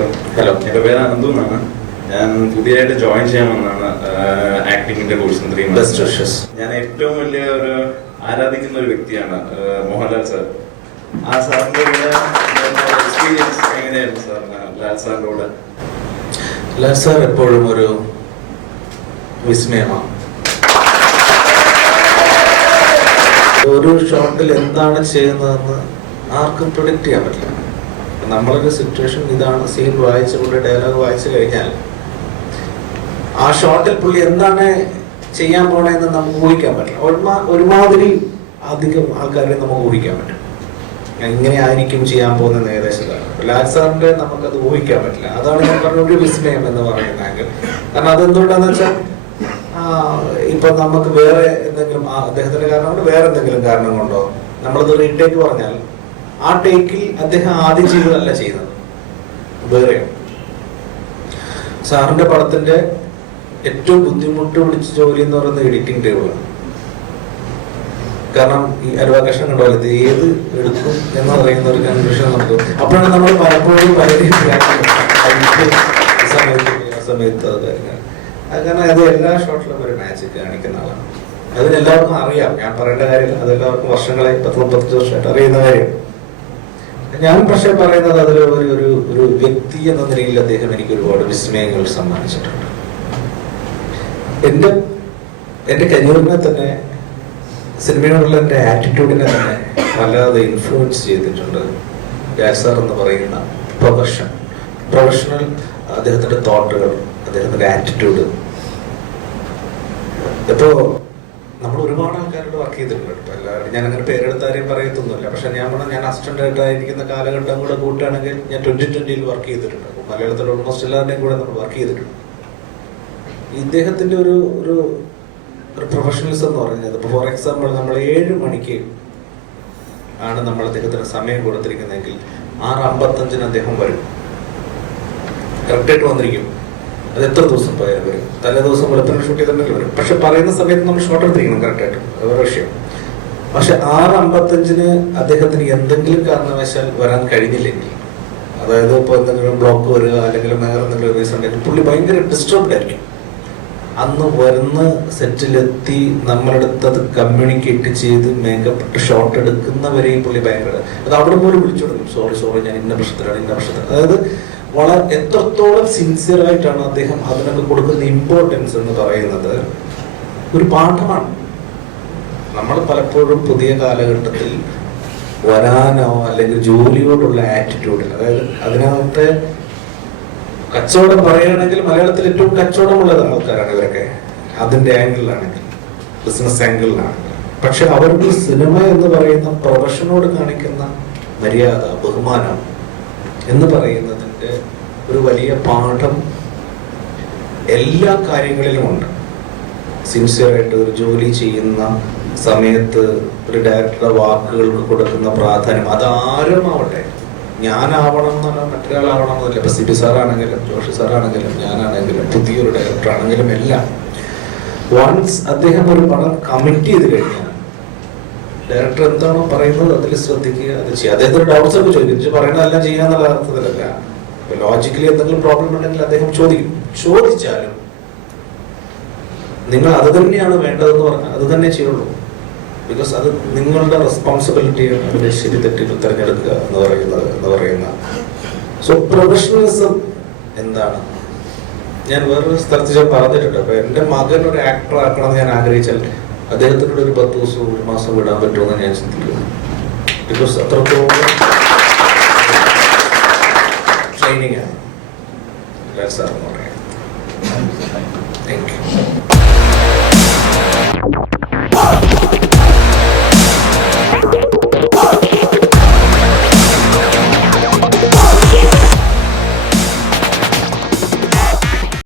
Sir. Hello, എൻ്റെ പേര് അനന്തു എന്നാണ്. ഞാൻ പുതിയതായിട്ട് ജോയിൻ ചെയ്യാൻ വന്നതാണ് ആക്ടിങ്ങിന്റെ കോഴ്സ് 3 months. ഞാൻ ഏറ്റവും വലിയ ഒരു ആരാധിക്കുന്ന ഒരു വ്യക്തിയാണ് മോഹൻലാൽ സാർ. ആ സാറിന്റെ എക്സ്പീരിയൻസ് എങ്ങനെയായിരുന്നു സാറിന് ലാൽ സാറിന്റെ കൂടെ? ലാൽ സാർ എപ്പോഴും ഒരു വിസ്മയമാണ്. ഒരു ഷോട്ടിൽ എന്താണ് ചെയ്യുന്നതെന്ന് ആർക്കും പ്രൊഡിക്റ്റ് ചെയ്യാൻ പറ്റില്ല. നമ്മളൊരു സിറ്റുവേഷൻ ഇതാണ്, സീൻ വായിച്ചുകൊണ്ട് ഡയലോഗ് വായിച്ചു കഴിഞ്ഞാൽ ആ ഷോട്ടിൽ പുള്ളി എന്താണ് ചെയ്യാൻ പോണെന്ന് നമുക്ക് ഊഹിക്കാൻ പറ്റില്ല. ഒരുമാതിരി അധികം ആൾക്കാരെ നമുക്ക് ഊഹിക്കാൻ പറ്റും എങ്ങനെ ആയിരിക്കും ചെയ്യാൻ പോകുന്നത് ഏകദേശം. ലാൽ സാറിന്റെ നമുക്കത് ഊഹിക്കാൻ പറ്റില്ല. അതാണ് ഞാൻ പറഞ്ഞ ഒരു വിസ്മയം എന്ന് പറയുന്നത്. കാരണം അതെന്തുകൊണ്ടാന്ന് വെച്ചാൽ ഇപ്പൊ നമുക്ക് വേറെ എന്തെങ്കിലും അദ്ദേഹത്തിന്റെ കാരണം കൊണ്ട് വേറെ എന്തെങ്കിലും കാരണം കൊണ്ടോ നമ്മളത് റീടേക്ക് പറഞ്ഞാൽ ആ ടേക്കിൽ അദ്ദേഹം ആദ്യം ചെയ്തതല്ല ചെയ്യുന്നത്, വേറെയോ. സാറിന്റെ പടത്തിന്റെ ഏറ്റവും ബുദ്ധിമുട്ട് പിടിച്ച ജോലി എന്ന് പറയുന്നത് എഡിറ്റിംഗ് ടേബിളാണ്. കാരണം ഈ അരുവാകൃഷ്ണൻ കണ്ടോ, ഇത് ഏത് എടുക്കും എന്ന് പറയുന്ന ഒരു കൺഫ്യൂഷൻ നമുക്ക്. അപ്പോഴാണ് നമ്മൾ പലപ്പോഴും പലരെയും സമയത്ത് അത് കാര്യങ്ങൾ. അത് കാരണം അത് എല്ലാ ഷോട്ടിലും ഒരു മാജിക് കാണിക്കുന്ന ആളാണ്. അതിനെല്ലാവർക്കും അറിയാം, ഞാൻ പറയേണ്ട കാര്യം. അതെല്ലാവർക്കും വർഷങ്ങളായി 10-35 വർഷമായിട്ട് അറിയുന്ന കാര്യം. ഞാൻ പക്ഷെ പറയുന്നത് അതിൽ ഒരു വ്യക്തി എന്ന നിലയിൽ അദ്ദേഹം എനിക്ക് ഒരുപാട് വിസ്മയങ്ങൾ സമ്മാനിച്ചിട്ടുണ്ട്. എൻ്റെ കരിയറിനെ തന്നെ, സിനിമയോടുള്ള എൻ്റെ ആറ്റിറ്റ്യൂഡിനെ തന്നെ വല്ലാതെ ഇൻഫ്ലുവൻസ് ചെയ്തിട്ടുണ്ട് ലാൽ സാർ എന്ന് പറയുന്ന പ്രൊഫഷണൽ അദ്ദേഹത്തിന്റെ തോട്ടുകൾ, അദ്ദേഹത്തിന്റെ ആറ്റിറ്റ്യൂഡ്. ഇപ്പോ നമ്മൾ ഒരുപാട് ആൾക്കാരോട് വർക്ക് ചെയ്തിട്ടുണ്ട്. എല്ലാവരും ഞാൻ അങ്ങനെ പേരെടുത്താരെയും പറയത്തൊന്നുമില്ല. പക്ഷെ ഞാൻ അസിസ്റ്റന്റ് ആയിട്ടായിരിക്കുന്ന കാലഘട്ടം കൂടെ കൂട്ടുകയാണെങ്കിൽ ഞാൻ 2020 വർക്ക് ചെയ്തിട്ടുണ്ട്. മലയാളത്തിൽ ഓൾമോസ്റ്റ് എല്ലാവരുടെയും കൂടെ നമ്മൾ വർക്ക് ചെയ്തിട്ടുണ്ട്. ഇദ്ദേഹത്തിന്റെ ഒരു പ്രൊഫഷണലിസം എന്ന് പറഞ്ഞത്, ഇപ്പോൾ ഫോർ എക്സാമ്പിൾ നമ്മൾ 7 മണിക്ക് ആണ് നമ്മൾ അദ്ദേഹത്തിന് സമയം കൊടുത്തിരിക്കുന്നതെങ്കിൽ 6:55 അദ്ദേഹം വരും. കറക്റ്റായിട്ട് വന്നിരിക്കും. അത് എത്ര ദിവസം പോയാലും വരും. തലേ ദിവസം വെളുപ്പിന് ഷൂട്ട് ചെയ്തിട്ടുണ്ടെങ്കിൽ വരും. പക്ഷെ പറയുന്ന സമയത്ത് നമ്മൾ ഷോട്ട് എടുത്തിരിക്കണം കറക്റ്റായിട്ട്, വേറെ വിഷയം. പക്ഷെ 6:55 അദ്ദേഹത്തിന് എന്തെങ്കിലും കാരണവശാൽ വരാൻ കഴിഞ്ഞില്ലെങ്കിൽ, അതായത് ഇപ്പോൾ എന്തെങ്കിലും ബ്ലോക്ക് വരിക അല്ലെങ്കിൽ വേറെ എന്തെങ്കിലും റീസൺ ഉണ്ടെങ്കിൽ പുള്ളി ഭയങ്കര ഡിസ്റ്റർബ്ഡ് ആയിരിക്കും. അന്ന് വരുന്ന സെറ്റിലെത്തി നമ്മളെടുത്തത് കമ്മ്യൂണിക്കേറ്റ് ചെയ്ത് മേക്കപ്പ് ഇട്ട് ഷോട്ട് എടുക്കുന്നവരെയും പുള്ളി ഭയങ്കര, അത് അവിടെ പോലും വിളിച്ചു കൊടുക്കും, സോറി ഞാൻ ഇന്ന പ്രശ്നത്തിലാണ്. അതായത് വളരെ എത്രത്തോളം സിൻസിയർ ആയിട്ടാണ് അദ്ദേഹം അതിനൊക്കെ കൊടുക്കുന്ന ഇമ്പോർട്ടൻസ് എന്ന് പറയുന്നത് ഒരു പാഠമാണ്. നമ്മൾ പലപ്പോഴും പുതിയ കാലഘട്ടത്തിൽ വരാനോ അല്ലെങ്കിൽ ജോലിയോടുള്ള ആറ്റിറ്റ്യൂഡിൽ, അതായത് അതിനകത്തെ കച്ചവടം പറയുകയാണെങ്കിൽ മലയാളത്തിൽ ഏറ്റവും കച്ചവടമുള്ള ആൾക്കാരാണ് ഇവരൊക്കെ, അതിന്റെ ആംഗിളിലാണെങ്കിൽ, ബിസിനസ് ആംഗിളിലാണെങ്കിൽ. പക്ഷെ അവർക്ക് സിനിമ എന്ന് പറയുന്ന പ്രൊഫഷനോട് കാണിക്കുന്ന മര്യാദ, ബഹുമാനം എന്ന് പറയുന്നതിന്റെ ഒരു വലിയ പാഠം എല്ലാ കാര്യങ്ങളിലും ഉണ്ട്. സിൻസിയറായിട്ട് ഒരു ജോലി ചെയ്യുന്ന സമയത്ത് ഒരു ഡയറക്ടറുടെ വാക്കുകൾക്ക് കൊടുക്കുന്ന പ്രാധാന്യം, അതാരും ആവട്ടെ, ഞാനാവണം എന്നല്ല മറ്റൊരാളാവണം എന്നല്ല. ഇപ്പൊ സിബി സാറാണെങ്കിലും ജോഷി സാറാണെങ്കിലും ഞാനാണെങ്കിലും പുതിയൊരു ഡയറക്ടർ ആണെങ്കിലും എല്ലാം വൺസ് അദ്ദേഹം ഒരു പടം കമ്മിറ്റ് ചെയ്ത് കഴിഞ്ഞാൽ ഡയറക്ടർ എന്താണോ പറയുന്നത് അതിൽ ശ്രദ്ധിക്കുക, അത് ചെയ്യുക. അദ്ദേഹത്തിന് ഡൗട്ട്സ് ഒക്കെ ചോദിക്കും. പറയുന്നതെല്ലാം ചെയ്യാന്നുള്ള അർത്ഥത്തിലല്ല. ലോജിക്കലി എന്തെങ്കിലും പ്രോബ്ലം ഉണ്ടെങ്കിൽ അദ്ദേഹം ചോദിക്കും. ചോദിച്ചാലും നിങ്ങൾ അത് തന്നെയാണ് വേണ്ടതെന്ന് പറഞ്ഞാൽ അത് തന്നെ ചെയ്യുള്ളൂ. ബിക്കോസ് അത് നിങ്ങളുടെ റെസ്പോൺസിബിലിറ്റിയാണ്, അതിന്റെ ശരി തെറ്റുകൾ തിരഞ്ഞെടുക്കുക എന്ന് പറയുന്ന സോ പ്രൊഫഷണലിസം എന്താണ്. ഞാൻ വേറൊരു സ്ഥലത്ത് ഞാൻ പറഞ്ഞിട്ടുണ്ട്. അപ്പൊ എന്റെ മകൻ ഒരു ആക്ടർ ആക്കണമെന്ന് ഞാൻ ആഗ്രഹിച്ചാൽ അദ്ദേഹത്തിനോട് ഒരു 10 ദിവസം 1 മാസം വിടാൻ പറ്റുമെന്ന് ഞാൻ ചിന്തിക്കുന്നു. ബിക്കോസ് അത്രത്തോളം ട്രെയിനിങ് ആണ് ലാൽ സാർ എന്ന് പറയാം. Thank you.